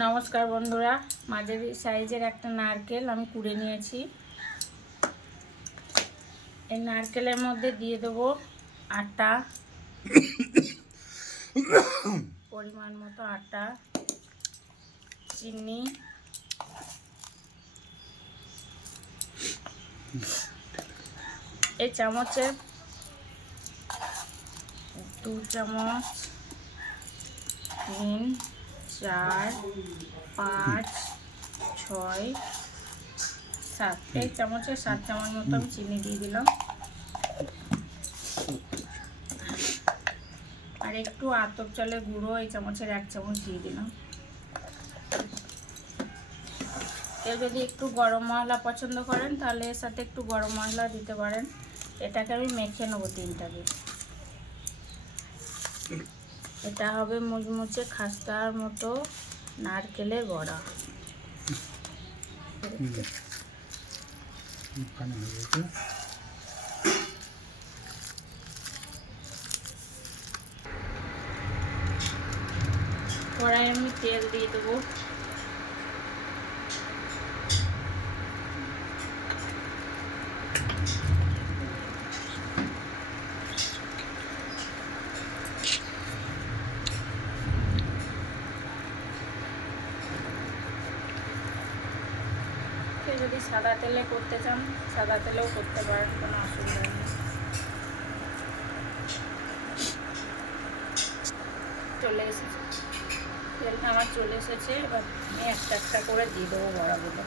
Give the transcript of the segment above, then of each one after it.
নমস্কার বন্ধুরা, মাঝারি সাইজের একটা নারকেল আমি কুড়ে নিয়েছি। এই নারকেলের মধ্যে দিয়ে দেবো আটা, পরিমাণ মতো আটা, চিনি, এই চামচের 2 চামচ, 3, 4, 5, 6, 7, এই চামচের 7 চামচ মতো আমি চিনি দিয়ে দিলাম। আর একটু আতপ চালের গুঁড়ো এই চামচের 1 চামচ দিয়ে দিলাম। কেউ যদি একটু গরম মশলা পছন্দ করেন তাহলে এর সাথে একটু গরম মশলা দিতে পারেন। এটাকে আমি মেখে নেবো 3টাকে। এটা হবে মুচমুচে খাস্তার মতো নারকেলের বড়া। কড়াই আমি তেল দিয়ে দেবো। যদি সাদা তেলে করতে চান সাদা তেলেও করতে পারেন, কোনো অসুবিধা নেই। চলে এসেছে তেলটা আমার, চলে এসেছে। এবার আমি একটা একটা করে দিয়ে দেবো বড়াগুলো।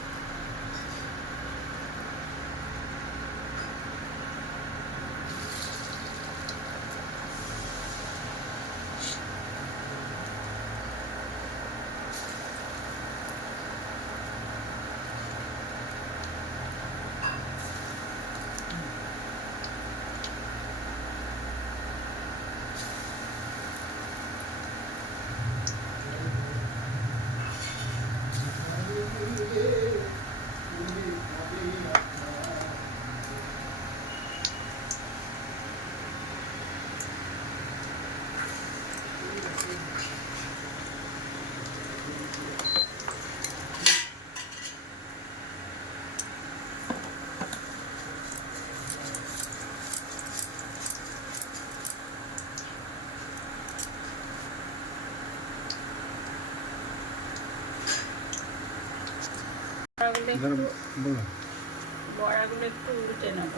বড়াগুলো একটু উল্টে নেব।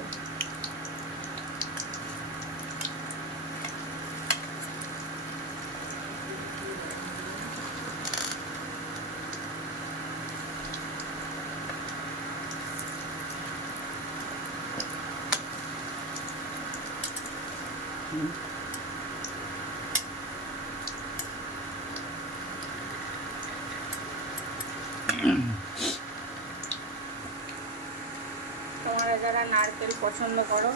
তোমরা যারা নারকেল পছন্দ করো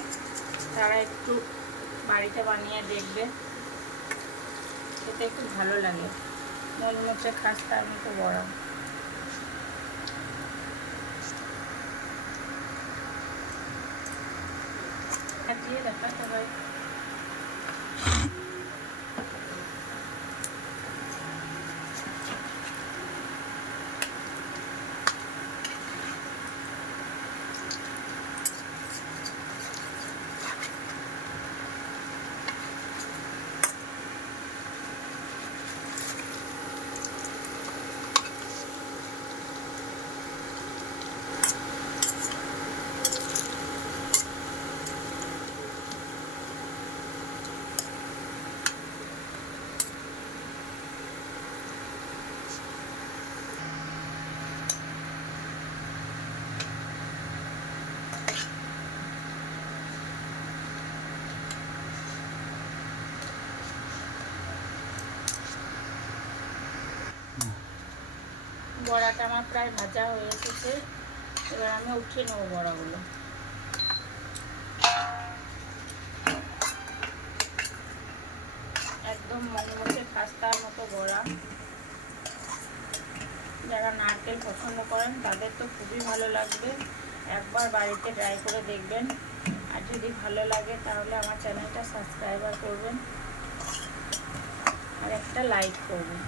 তারা একটু বাড়িতে বানিয়ে দেখবে, এতে একটু ভালো লাগে। মুচমুচে খাস্তার মতো বড়া। দিয়ে দেখাতে হয়। বড়াটা আমার প্রায় ভাজা হয়ে এসেছে। এবার আমি উঠিয়ে নেবো বড়াগুলো। একদম মুচমুচে খাস্তার মতো বড়া। যারা নারকেল পছন্দ করেন তাদের তো খুবই ভালো লাগবে। একবার বাড়িতে ট্রাই করে দেখবেন। আর যদি ভালো লাগে তাহলে আমার চ্যানেলটা সাবস্ক্রাইব করবেন আর একটা লাইক করবেন।